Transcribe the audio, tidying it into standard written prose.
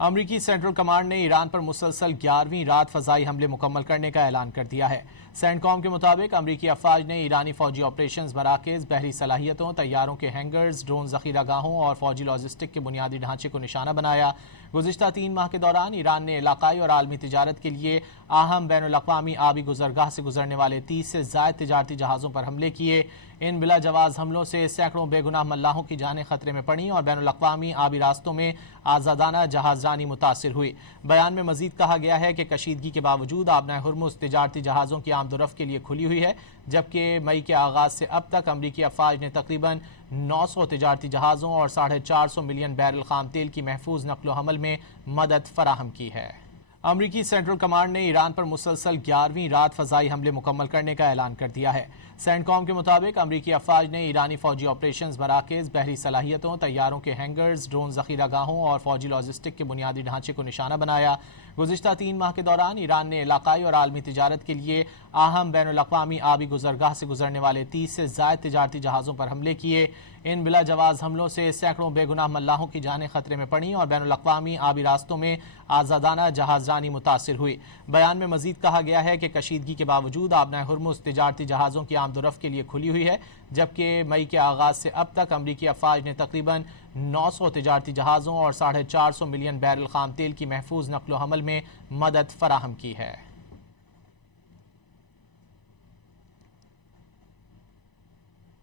امریکی central command نے ایران پر مسلسل 11ویں رات فضائی حملے مکمل کرنے کا اعلان کر دیا ہے۔ سینٹ کام کے مطابق امریکی افواج نے ایرانی فوجی آپریشنز، مراکز، بحری صلاحیتوں، طیاروں کے ہینگرز، ڈرون ذخیرہ گاہوں اور فوجی لاجسٹک کے بنیادی ڈھانچے کو نشانہ بنایا۔ گزشتہ 3 ماہ کے دوران ایران نے علاقائی اور عالمی تجارت کے لیے اہم بین الاقوامی آبی گزرگاہ سے گزرنے والے 30 سے زائد تجارتی جہازوں پر حملے کیے۔ ان بلا جواز حملوں سے سینکڑوں بے گناہ ملاحوں کی جانیں خطرے میں پڑیں اور بین الاقوامی آبی راستوں میں آزادانہ جہاز رانی متاثر ہوئی۔ بیان میں مزید کہا گیا ہے کہ کشیدگی کے باوجود آبنہ ہرمز تجارتی جہازوں کی آمد و رفت کے لیے کھلی ہوئی ہے، جبکہ مئی کے آغاز سے اب تک امریکی افواج نے تقریباً 900 تجارتی جہازوں اور 450 ملین بیرل خام تیل کی محفوظ نقل و حمل میں مدد فراہم کی ہے۔ امریکی سینٹرل کمانڈ نے ایران پر مسلسل 11ویں رات فضائی حملے مکمل کرنے کا اعلان کر دیا ہے۔ سینٹ کام کے مطابق امریکی افواج نے ایرانی فوجی آپریشنز، مراکز، بحری صلاحیتوں، طیاروں کے ہینگرز، ڈرون ذخیرہ گاہوں اور فوجی لاجسٹک کے بنیادی ڈھانچے کو نشانہ بنایا۔ گزشتہ 3 ماہ کے دوران ایران نے علاقائی اور عالمی تجارت کے لیے اہم بین الاقوامی آبی گزرگاہ سے گزرنے والے 30 سے زائد تجارتی جہازوں پر حملے کیے۔ ان بلا جواز حملوں سے سینکڑوں بے گناہ ملاحوں کی جانیں خطرے میں پڑیں اور بین الاقوامی آبی راستوں میں آزادانہ جہاز رانی متاثر ہوئی۔ بیان میں مزید کہا گیا ہے کہ کشیدگی کے باوجود آبنہ ہرمز تجارتی جہازوں کی آمد و رفت کے لیے کھلی ہوئی ہے، جبکہ مئی کے آغاز سے اب تک امریکی افواج نے تقریباً 900 تجارتی جہازوں اور 450 ملین بیرل خام تیل کی محفوظ نقل و حمل میں مدد فراہم کی ہے۔